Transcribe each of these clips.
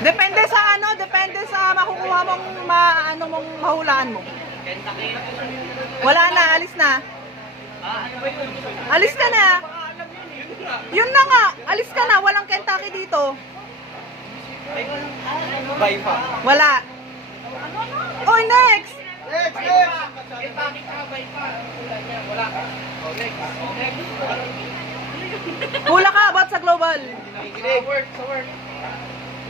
Depende sa ano, depende sa makukuha mong mahulaan mo. Wala na, alis na. Alis ka na. Yun na nga, alis ka na, walang Kentucky dito. Wala. Oh, next. Hula ka about sa global. Sa work.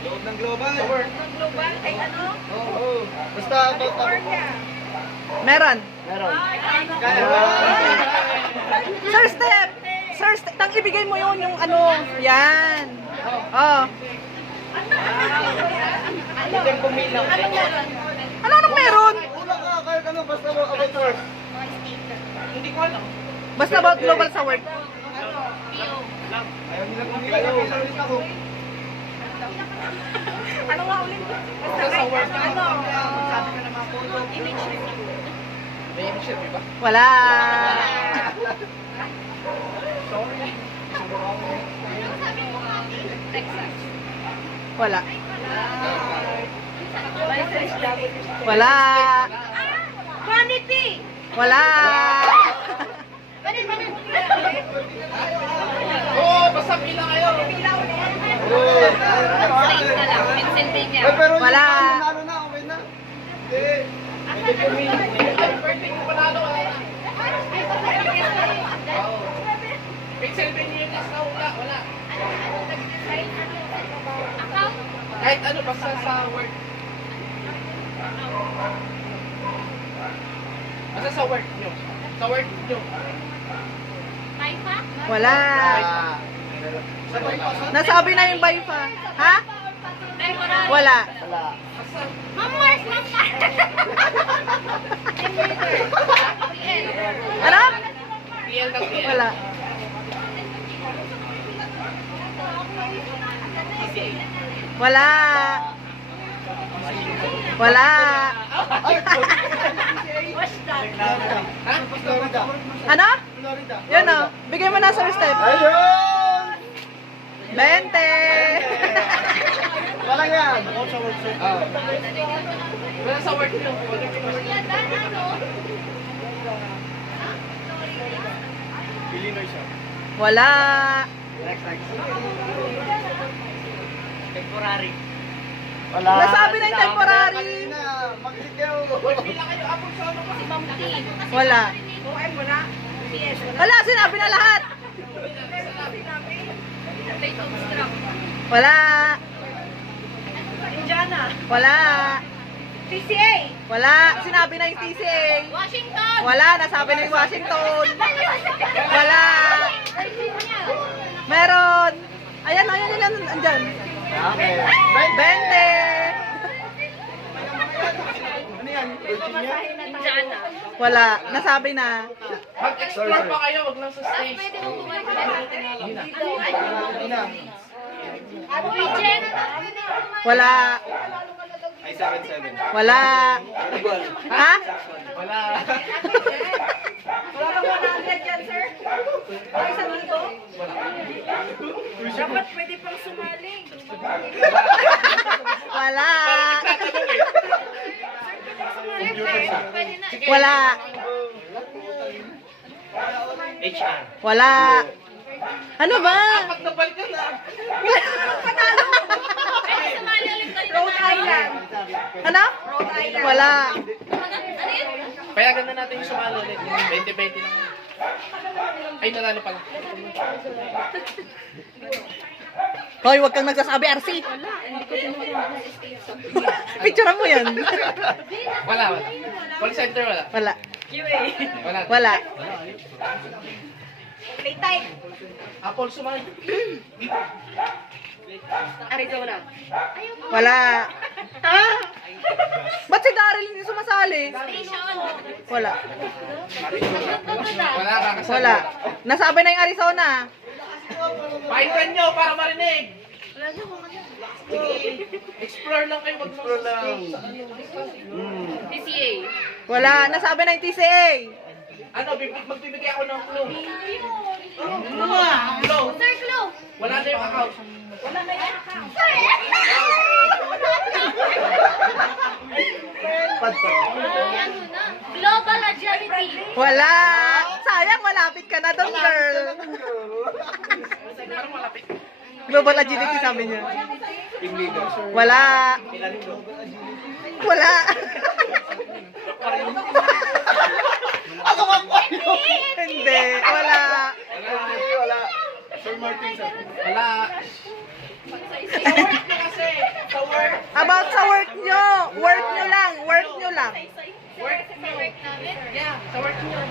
Loob ng global. Sa work. Ng global, ay ano? Oo. Basta about Meron. Kaya. Sir Step. Sir Step, tang ibigay mo yun yung ano. Yan. Oh. Ano nang meron? Wala ka, kahit ano, basta about work. Hindi ko alam. Basta about global sa work. Ayaw nila kumila. Ulit ako. Ano nga ulit? Basta sa work. Ano? Sabi ka naman po. Image review. May emission ba? Wala. Anong sabi mo nga? Texas. Wala. Wala. Vanity! Wala. Oo, basta pila kayo. State na lang. Pennsylvania. Pero Wala. Nanalo na, okay na. Hindi. Birthday ko panalo. Pennsylvania yung last na wala. Kahit ano, basta sa work. Basta sa work nyo. Sa work nyo. Taifa? Wala. Nasabi na yung Baifa. Ha? Temporary. Wala. Ma'am Mars, Ma'am Mars. Ano? PL ng PL. Wala. Wala. Wala. Ha? Florida. Ano? Florida. Yun o. Bigay mo na Sir Step. Ayun! 20. Wala yan. Ako sa work set. Wala sa work nyo. Illinois siya. Wala. Next. Temporary. Wala. Nasabi na yung temporary. Magsikaw. Pila kayo apong sa ano ko. Si Ma'am T. Wala. OM mo na. PS. Wala, sinabi na lahat. Plate of strap. Wala. Indiana. Wala. TCA. Wala. Sinabi na yung TCA. Washington. Wala. Nasabi na yung Washington. Wala. Meron. Ayan, andyan. Okay. 20. Ano yan? Virginia? Indiana. Wala. Nasabi na. Mag-explore pa kayo, wag lang sa stage. Pwede mo bumalik. Ina. Region. Wala. Ay, 7-7. Wala. Ha? Wala. Wala bang 100 dyan, sir? Ay, sa dito? Dapat pwede pang sumali. Wala. Pwede na. Wala. HR. Wala. Ano ba? Pag nabalik ka na. Pwede sumali ulit tayo. Rhode Island. Ano? Rhode Island. Wala. Ano yun? Payagan na natin yung sumali ulit. 20-20 lang. Ay, nanalo pala. Hoy, wag kang nagsasabi, RC. Picturean mo yan. Wala. Call center wala. Wala. QA. Wala. Wala. Playtime. Apple sumali. Arizona. Wala. Ha? Ba't si Daryl hindi sumasali? Station. Wala. Wala kakasali. Wala. Nasabi na yung Arizona. Pakinggan nyo para marinig. Sige, explore lang kayo. Explore lang. TCA. Wala. Nasabi na yung TCA. Ano, magbibigay ako ng clue. Sir Clue. Wala na yung account. Global agility. Wala. Sayang, malapit ka na doon, girl. Parang malapit. Global agility, sabi niya. Team leader. Wala. Wala. Ako magpayo! Hindi. Wala. Wala. Sir Martin, sir. Wala. Sa work nyo kasi. Sa work. About sa work nyo. Work nyo lang. Work nyo lang. Work nyo. Yeah, sa work nyo.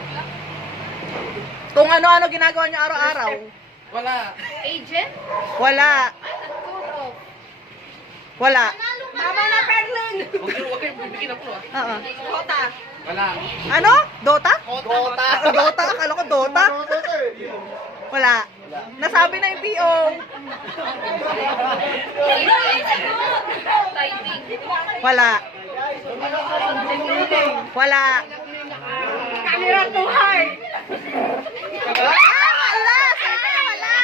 Kung ano-ano ginagawa nyo araw-araw. Wala. Agent? Wala. Code of. Wala. Tama na, Perlin! Huwag kayo bibigyan ako ah. Oo. Kota. Wala. Ano? Dota? Kota. Dota? Akala ko Dota? Wala. Nasabi na yung PO. Typing. Wala. Wala. Camera to heart. Ah, wala! Sana wala!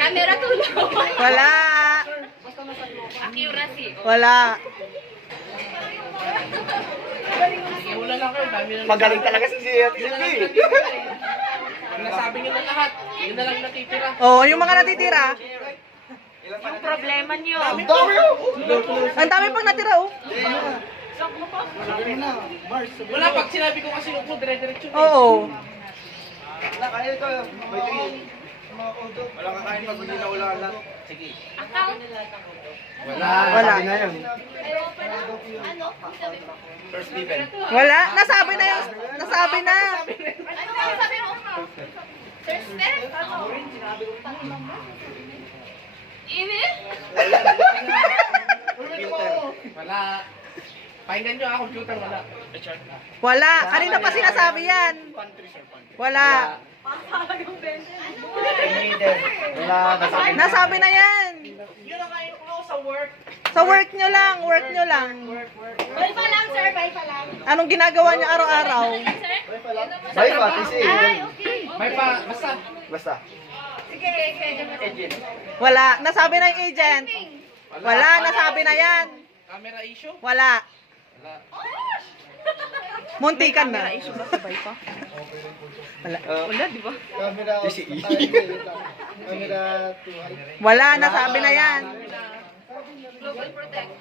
Camera to low. Wala. Accuracy. Wala. Sige, wala lang kayo. Dami na. Magaling talaga si Yun na lang CFTV. natitira eh. Ang nasabi nyo na lahat. Yun na lang natitira. Oh, yung mga natitira. Yung problema niyo. Ang dami yun! Ang dami pang natira, oh. Wala, pag sinabi ko kasi upo, dire-diretso na eh. Oo. Wala, kaya ito. May tingin. Wala kakain pag hindi naulaan lahat. Sige. Account? Wala. Wala. Sabi na yun. Ano? First event. Wala. Nasabi na yung... Nasabi na. Ano sabi mo? First step? Email? Wala. Pakinggan nyo ah, computer wala. Wala. Kanina pa sinasabi yan. Wala. Wala, nasabi na. Nasabi na yan. Yun ang kayo ko sa work. Sa work nyo lang. Work nyo lang. Bye pa lang, sir. Bye pa lang. Anong ginagawa niya araw-araw? Sir? Bye pa, TC. Ay, okay. May pa, basta. Basta. Sige, Agent. Wala. Nasabi na yung agent. Wala. Nasabi na yan. Camera issue? Wala. Wala. Muntikan na. Wala, di ba? Camera. TCE. Camera 2. Wala. Nasabi na yan. Global Protect.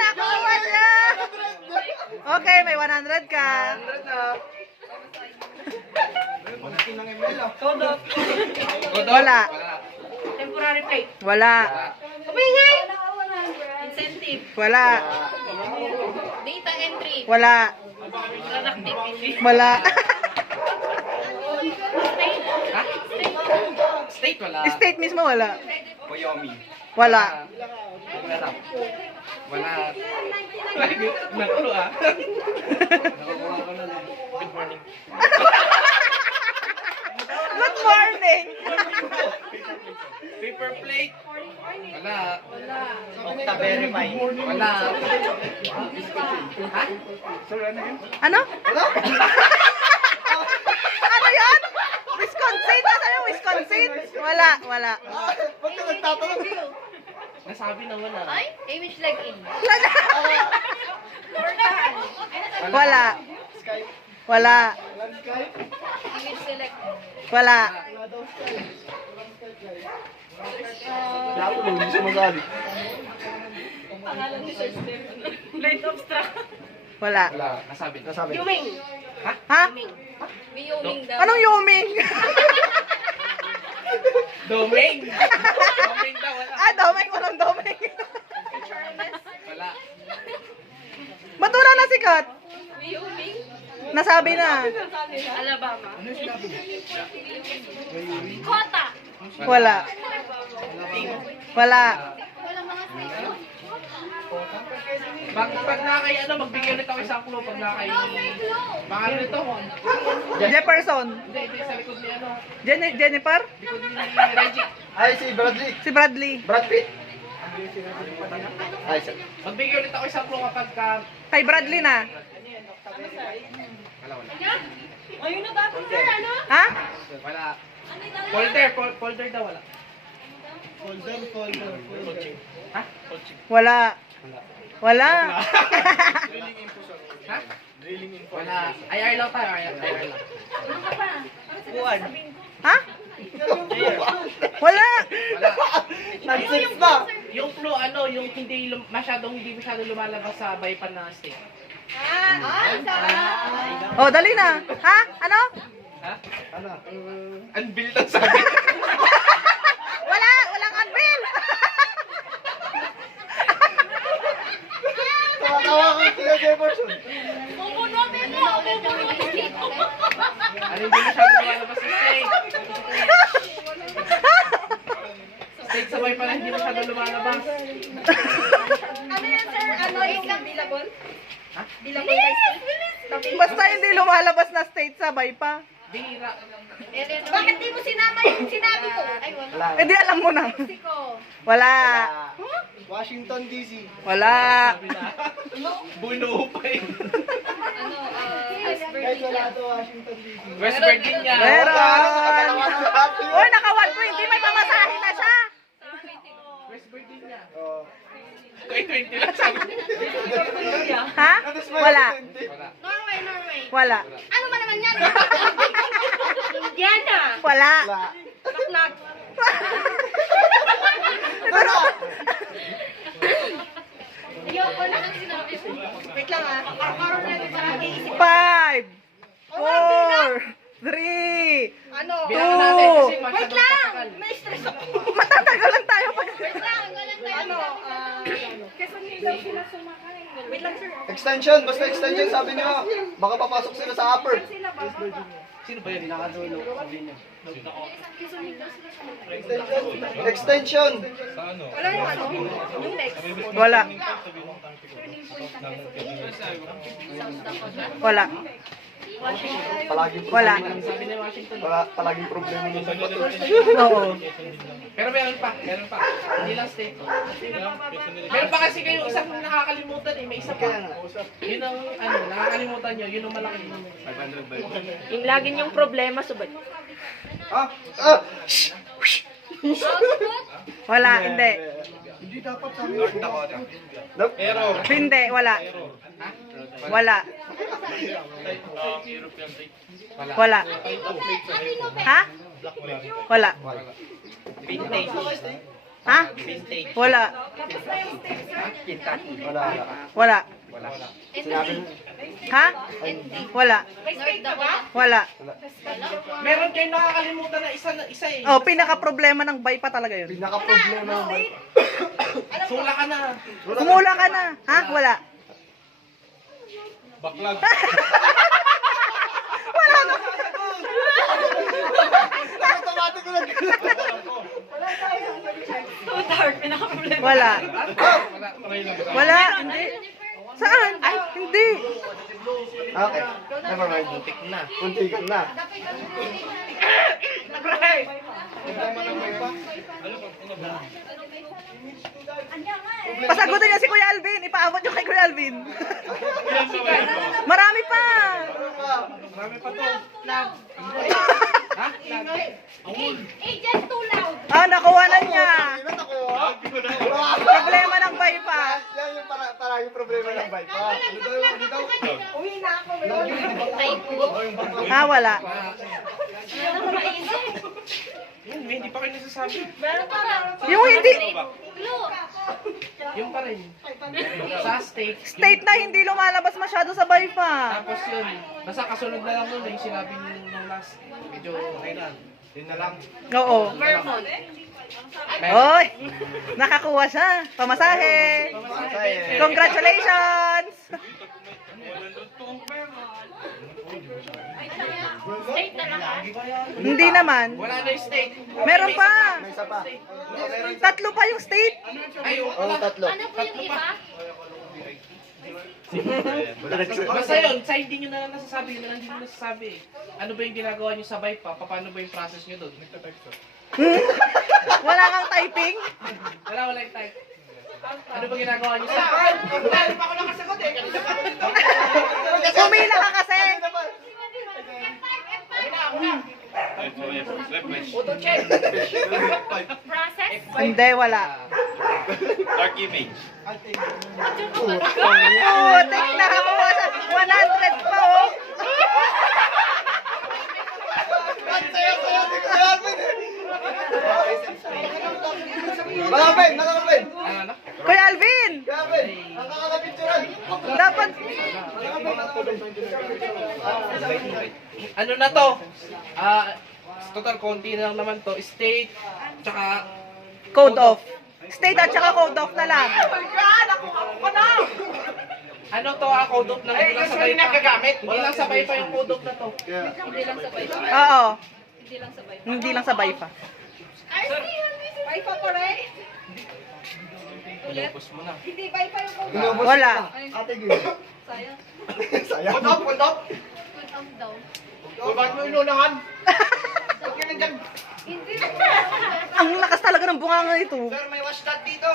Nakuha niya. Okay, may 100 ka. Wala. Temporary plate. Wala. Kumingay! Incentive. Wala. Data entry. Wala. Productivity. Wala. Ha? State wala. State mismo wala. Wyoming. Wala. Wala. Nakulo ah. Good morning. Good morning. Paper plate. Wala. Octa Verify. Wala. Ha? Ano? Ano yan? Wisconsin? Nasa yung Wisconsin? Wala. Wala. Ba't ka nagtatanong? Nasabi na wala. Ay, image login. Wala. Portal. Wala. Wala. Image select. Wala. Lapo, hindi siya magalit. Light abstract. Wala. Wala. Nasabi. Nasabi. Yuming. Ha? May yuming daw. Anong yuming? Domain. Domain daw wala. Ah, doming. Walang doming. Wala. Ba't wala na sikat? May yuming. Nasabi na. Alabama. Kota. Wala. Wala. Pag nakay ano, magbigay ulit ako isang clue pag nakay. Pangalan nito. Jefferson. Hindi, sa likod ni ano. Jennifer? Likod ni Reggie. Ay, si Bradley. Si Bradley. Brad Pitt. Ay, sir. Magbigay ulit ako isang clue kapag ka... Kay Bradley na. Ayun na dapat, sir, ano? Ha? Wala. Ano daw? Folder daw wala. Ha? Wala. Wala. Ha? Wala. IR lang tayo, IR lang. Ano ka ba? Ano sabihin ko? Ha? Wala. Wala. Nag-six na! Yung clue, ano, yung hindi masyadong lumalabas sa bypan na state. Oh, dali na. Ha? Ano? Ha? Ano? Unbuild ang sabi. Wala. Walang unveil. Tawa ko sila, Jefferson. Pupuno, Beno! Pupuno dito! Ano hindi masyadong lumalabas sa state? State sa bypan na hindi masyadong lumalabas. Ano yan, sir? Ano yung billable? Ha? Billable by state? Basta hindi lumalabas na state sabay pa. Bihira. Bakit di mo sinama yung sinabi ko? Ay, wala. Wala. Eh di alam mo na. Mexico. Wala. Washington, D.C. Wala. Buno pa yun. Ano, West Guys, Virginia. wala to, Washington, D.C. West Virginia. Meron. Uy, naka 120. May pamasahe na siya. West Virginia. Oh. Kaya 20 lang sabi. Ha? Wala. Wala. Norway. Wala. Ano ba naman yan? Indiana. Wala. Wala. Naknak. Wala. Ayoko na nang sinabi ko. Wait lang ah. Parang nag-iisip. 5, 4, 3. Ano? Bilangan natin kasi Wait masyadong lang! matagal. May stress ako. Matatagal lang tayo pag... Wait lang, galang tayo. Ano? Kasi hindi daw sila sumakay. Wait lang, sir. Extension, basta extension sabi niyo. Baka papasok sila sa upper. Sino ba yun? Nakadulo. Sabi niya. Extension. Wala yung ano? Yung next. Wala. Wala. Palaging Wala. Sabi niya Washington. palaging problema ng sagot. Oo. Pero meron pa. Hindi lang state. Meron pa kasi kayo isang nakakalimutan eh. May isa pa. Yun ang ano, nakakalimutan nyo. Yun ang malaki. Yung lagi niyong problema, subad. Ah! Ah! Wala. Hindi. Hindi dapat sabi. Nope. Hindi. Wala. Wala. Wala. Ha? Wala. Ha? Wala. Wala. Wala. Sinabi Ha? Wala. Wala. Meron kayo nakakalimutan na isa eh. Oh, pinaka-problema ng bay pa talaga yun. pinaka-problema naman. Sula ka na. Kumula ka na. Ha? Wala. Baklag. Wala na. Automatic ko lang. Wala. Wala. Wala. Hindi. Saan? Ay, hindi. Okay. Never mind. Tik na. Kuntikan na. Pasagutin niya si Kuya Alvin. Ipaabot niyo kay Kuya Alvin. Marami pa. Marami pa to. Ha? Agent too loud. Ah, nakuha na niya. Ilan ako? Ah! Problema ng bay pa. Yan yung parang problema ng bike. Ah, ano daw? Uwi na ako. Ha, wala. Ano ba maisip? Yun, hindi pa kayo nasasabi. Meron pa ba? Yung hindi, Clue. Yung pa rin. Sa state. state na hindi lumalabas masyado sa bay pa. Tapos yun. Basta kasunod na lang nun yung sinabi nung last. Medyo kailan. Yun na lang. Oo. Vermont. Oy, nakakuha siya. Pamasahe. Congratulations. State na lang. Hindi naman. Wala na yung state. Meron pa. May isa pa. Tatlo pa yung state. Ay, Oo, wala. tatlo. Ano po yung iba? Basta yun, sa hindi nyo na lang nasasabi, yun na lang hindi nyo nasasabi eh. Ano ba yung ginagawa nyo sa bike pa? Paano ba yung process nyo doon? Wala kang typing. Wala yung type. Ano ba ginagawa niyo sa akin? Dahil pa ako nakasagot eh. Kanina pa ako. Pumila ka kasi. Auto check. Process? Hindi, wala. Dark image. Putik na ako sa 100 pa oh. Malapit! Malapit! Ano? Kuya Alvin! Malapit! Ang kakalapicturan! Dapat, Ano na to? Total konti na lang naman to. State, tsaka code off. State at saka code off na lang. ano to code off na hindi lang sabay pa. Hindi lang sabay pa yung code off na to. Oo. Hindi lang sabay pa. Wifi pa rin? Pinupos mo na. Hindi wifi yung kung Inubos Wala. kita. Ate Gil. sayang. Sayang. Kung daw. O, bakit mo inunahan? Ba't ka nandyan? Hindi. Ang lakas talaga ng bunganga nito. Sir, may washtag dito.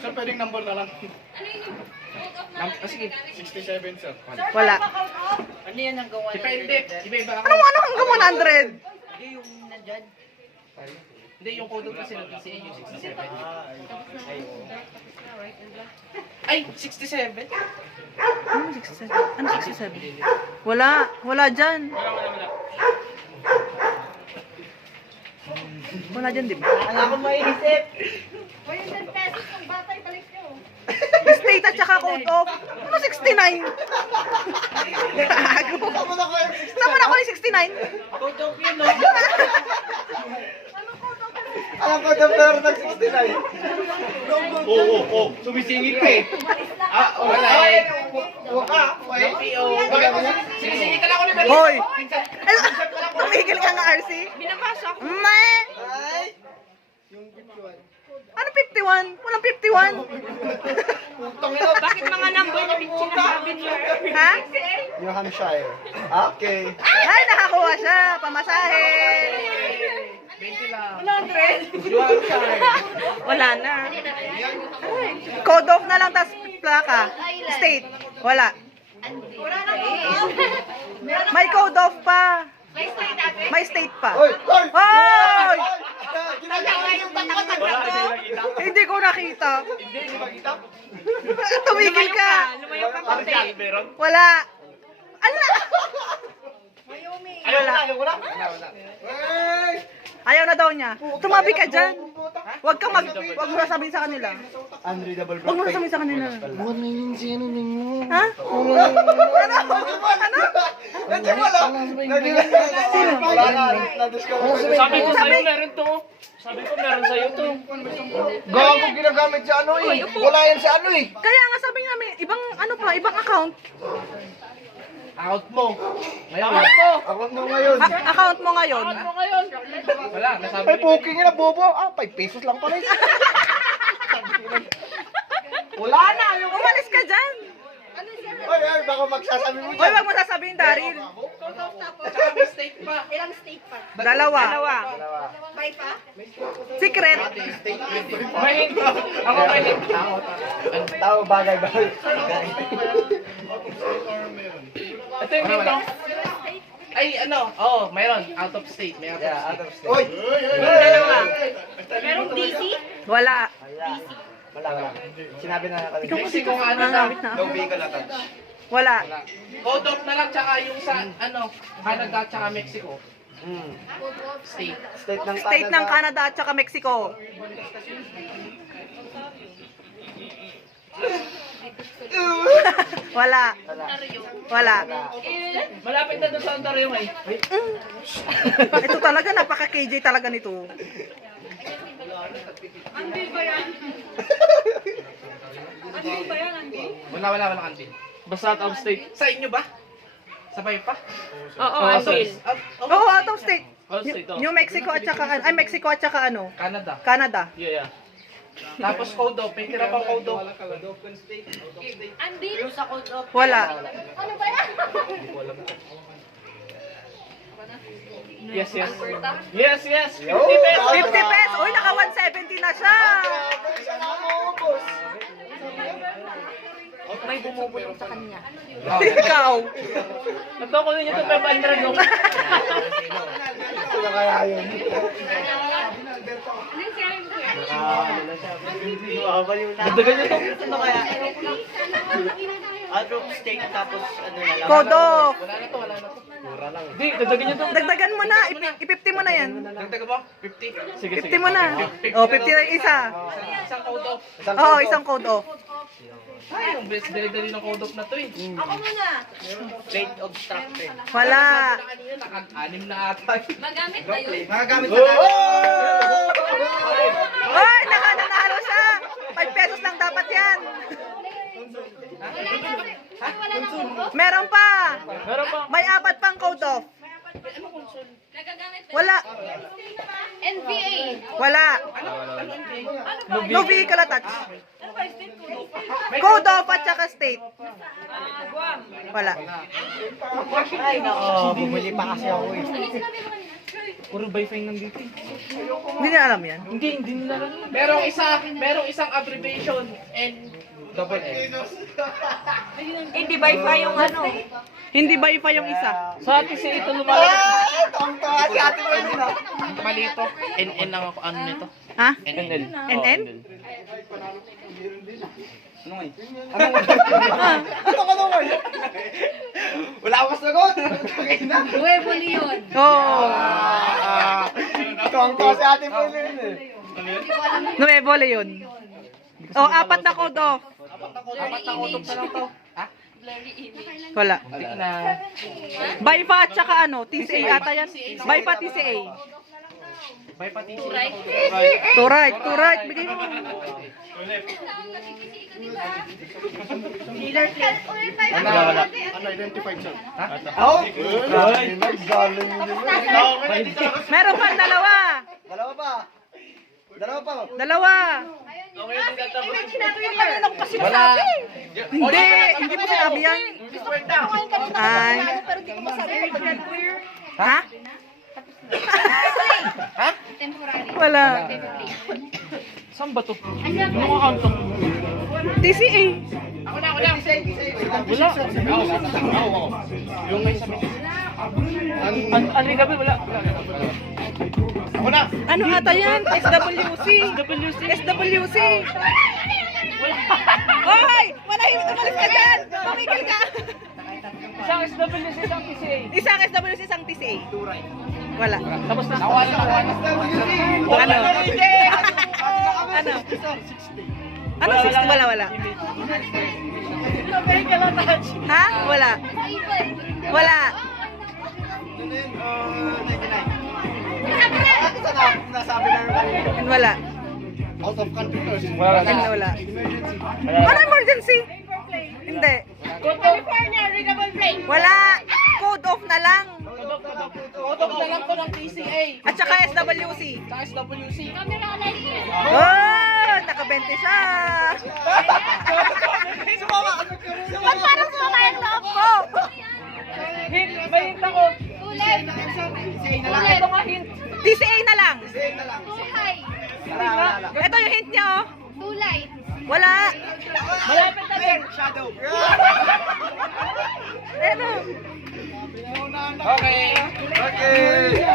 Sir, pwedeng number na lang. Ano yung code off na Sige. 67, sir. Wala. Depende. Iba-iba ako. Ano hanggang 100? Hindi, yung code off kasi ng PCA yung 67. Ay, 67? Ano 67? Ano 67? Wala. Wala dyan. Wala dyan, di ba? O yung 10 pesos ng bata, ibalik nyo. State at saka code off. Ano 69? Gago. Naman ako yung 69. Code off yun, no? Alam ko na pero nag-69. Oo. Sumisingit ka eh. Wala eh. Waka. Ng PO. Sinisingit lang ako ni Balik. Hoy! Tumigil ka nga, RC. Binabasa ko. Meh! Ay! Yung 51. Ano 51? Walang 51. Bakit mga number na sinasabi niyo? Ha? New Hampshire. Okay. Ay, nakakuha siya. Pamasahe. 20 lang. 100. You have time. Wala na. Code off na lang, tas plaka. State. Wala. May code off pa. May state pa. Hoy! Hoy! Hoy! Ginagawa yung takot. Hindi ko nakita. Hindi makita. Tumigil ka. Lumayo ka pa. Wala. Ala! Ayaw na, ayaw na. Hey! Ayaw na daw niya. Tumabi ka dyan. Wag mo sasabihin sa kanila. Unreadable Wag mo sasabihin sa kanila. Ano yun si ano ninyo? Ha? Ano? Nandiyan wala. Sabi ko sa'yo, meron to. Sabi ko meron sa'yo to. Gago ginagamit sa ano eh. Wala yan sa ano eh. Kaya nga sabi namin, ibang ano pa, ibang account. Out mo. Ngayon. Ako mo ngayon. Account mo ngayon. Wala, nasabi Ay, booking na bobo. 5 pesos lang pala. Wala na. Umalis ka dyan. Ay, baka magsasabi mo Hoy, wag mo sasabihin, Daryl. Tsaka may state pa. Ilang state pa? Dalawa. May pa? Secret. May hindi. Ako may hindi. Tao bagay. Ito yung dito. Ay, ano? Oo, mayroon. Out of state. May out of state. Oy! Dalawa. Merong DC? Wala. Wala. Sinabi na kami. Mexico nga ano na. Namit na. No vehicle attached. Wala. Code off na lang tsaka yung sa, ano, Canada tsaka Mexico. State. State ng State ng Canada at saka Mexico. Wala. Wala. Malapit na doon sa Ontario eh. Ito talaga, napaka-KJ talaga nito. Anbil ba yan? Anbil ba yan, Anbil? Wala kantin. Basta out of state. Sa inyo ba? Sabay pa? Oo, Anvil. Oo, out of state. Out of state, New Mexico at saka, ay Mexico at saka ano? Canada. Canada. Yeah. Tapos code off. May tira pang code off. Anbil? Wala. Ano ba yan? Yes, yes. Yes, yes. 50 50 pesos. Uy, naka 170 na siya. Isa na ako, boss. May bumubulong sa kanya. Ikaw. Nagkakunin niyo ito 500 no? Ito na kaya yun. Dagdagan niyo ito. Ano kaya? Out of state tapos ano na lang. Kodok. Wala na to, wala na to. Hindi, dagdagan niyo ito. Dagdagan mo na. I-50 mo na yan. Dagdagan mo? 50. Sige, 50 mo na. Oh, 50 na yung isa. Isang code off. Oo, isang code off. Ay, yung best dali-dali ng code off na to eh. Plate of structure. Wala. Kanina, naka-anim na ata. Magamit na yun. Nagagamit na natin. Uy, nanalo siya. 5 pesos lang dapat yan. Wala na ako. Meron pa. Meron pa. May 4 pang code off. Nagagamit na Wala. NVA. Wala. No vehicle attached. Code off at saka state. Wala. Ay nako, bumili pa kasi ako eh. Ano sinabi mo kanina? Puro Wi-Fi nandito. Hindi niya alam yan. Hindi nila alam. Merong isang abbreviation and double N. Hindi Wi-Fi yung ano. Hindi Wi-Fi yung isa. Sa atin si ito lumalaki. Tawang-tawa si ate mo yun ah. Mali ito. NN lang ako. Ano nito? Ha? NL. NN? Ano nga Ano nga Wala akong sagot. Nuevo Leon. Oo. Tawang-tawa si ate mo yun eh. Nuevo Leon. Oh, 4 na code off. Apat na code off na lang to. Ha? Wala. Hindi na. Bypa at saka ano, TCA ata yan. Bypa TCA. May pati To right, to right. Bigay mo. Ay, naggaling yun. Meron pa dalawa. Dalawa pa. Dalawa pa. Dalawa. Wala. Hindi, hindi mo sinabi yan. Ay. Ha? Temporary. Wala. Saan ba to? Anong account to? TCA. Wala. Unreadable, wala. Ano ata yan? SWC. SWC. Hoy! Wala yung umalis ka dyan! Tumigil ka! Isang SWC, isang PCA. Isang SWC, isang TCA. Wala. Tapos na. Ano? Ano? Ano 60? Wala, wala. Ha? Wala. Wala. Nasabi na rin kanina. Wala. Out of country first. Wala. Wala. Ano emergency? Hindi. California, readable plate. Wala. Code off na lang. Code off na lang to ng TCA. At saka SWC. Sa SWC. Camera light. Oh! Naka-20 siya. Ba't parang sumama yung loob ko? Hint, may hint ako. Tulad. Ito nga hint. TCA na lang. Too high. Ito yung hint niya, oh. Too light. Wala. Malapit na din. Shadow. Ano? Okay. Okay.